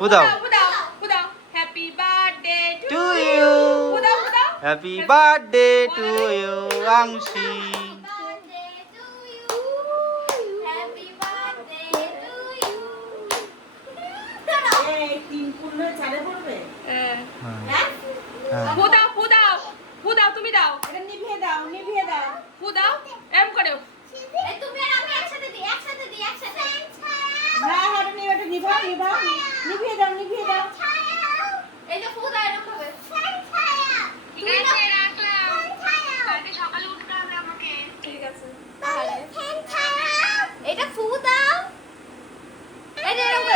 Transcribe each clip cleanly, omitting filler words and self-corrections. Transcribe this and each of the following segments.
ফুদাও ফুদাও happy birthday to you ফুদাও happy birthday to you Anshi ফুদাও তুমি দাও এটা নিভিয়ে দাও ফুদাও এম করো তুমি আর আমি একসাথে দিই হ্যাঁ এটা নিভাও নিভিয়ে দাও এই যে ফুদা এরকম হবে তুমি না রাখলাম কালকে সকালে উঠতে হবে আমাকে ঠিক আছে এটা ফুদাও এই যে এরকম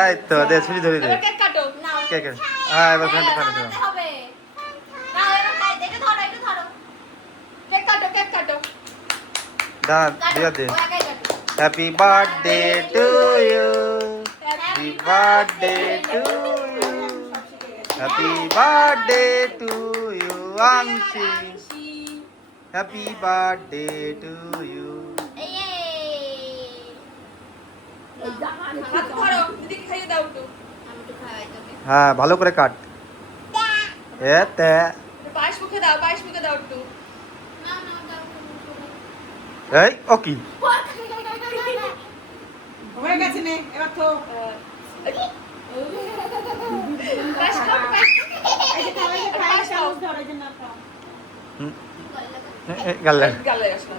এই তো দে ছুরি ধরে দে এবার কেক কাটো নাও কেক হ্যাঁ এবার ফ্রেন্ড করে দাও হবে নাও এবার খাই দেখে ধরো একটু ধরো কেক কাটো দা দিয়া দে ও একাই কাটো happy birthday to you happy birthday to you happy birthday to you Anshi happy birthday to you এই হাত ধরো দিদিকে খাইয়ে দাও একটু আমি তো খাই তোকে হ্যাঁ ভালো করে কাট এ তে পায়েস মুখে দাও একটু না দাও এই ও কি হয়ে গেছে নে এবার তো পায়েস খাও এই যে খাওয়া যে খাই চামচ ধরে যে না খাও গালে গালে আসনা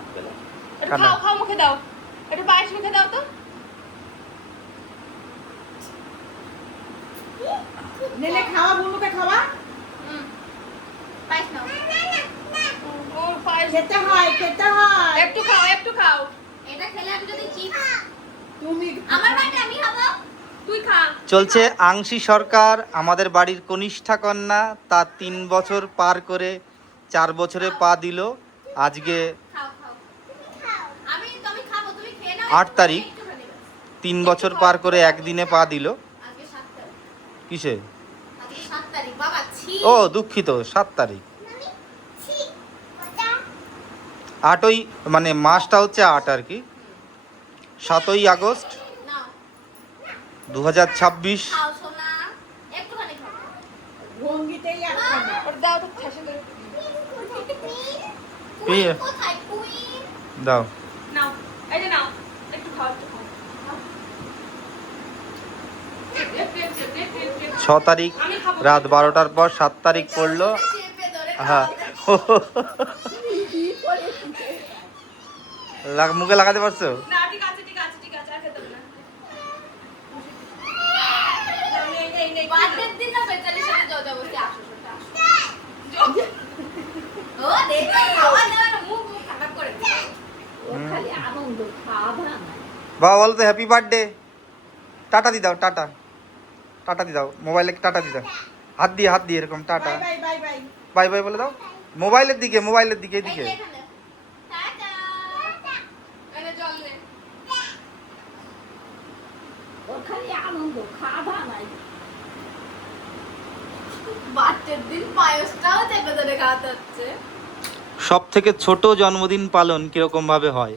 একটু খাও মুখে দাও একটু পায়েস মুখে দাও তো নে খাওয়া বুনুকে খাওয়া পাইস নাও ও পায়েস খেতে হয় একটু খাও এটা খেলে আমি যদি চিপস তুমি আমার বাড়িতে আমি খাবো তুই খা চলছে আংশি সরকার আমাদের বাড়ির কনিষ্ঠা কন্যা তার 3 বছর পার করে 4 বছরে পা দিল আজকে খাও আমি খাবো তুমি খেয়ে নাও 8 তারিখ 3 বছর পার করে একদিনে পা দিল আজকে 7 তারিখ কিসে আজকে 7 তারিখ বাবা ছি ও দুঃখিত 7 তারিখ 8ই মানে মাসটা হচ্ছে 8 আর কি 7ই আগস্ট নাও 2026 খাও সোনা একটুখানি খাও ভঙ্গিতেই আটকানো ওর দাও তো ঠাসে করে পেয়ে কোথায় কুইন দাও নাও এই যে নাও একটু খাও 6 তারিখ রাত 12টার পর 7 তারিখ পড়লো চেপে ধরে হ্যাঁ মুখে লাগাতে পারছো না ঠিক আছে আর খেতে হবে না নেই বার্থডের দিন না বেচারির সাথে জজা বসে আসো সোনা আসো ও দেখো খাওয়া দাওয়া মুখ খারাপ করে দিচ্ছে ও খালি আনন্দ খাওয়া না বাবা বলো তো হ্যাপি বার্থডে টাটা দি দাও টাটা দি দাও মোবাইলে টাটা দি দাও হাত দিয়ে এরকম tata bye bye bye bye bye বলে দাও মোবাইলের দিকে এদিকে টাটা এনে জল নে ও খালি আনন্দ খাওয়া নাই বার্থডের দিন পায়েসটাও চেপে ধরে খাওয়াতে হচ্ছে সব থেকে ছোট জন্মদিন পালন কিরকম ভাবে হয়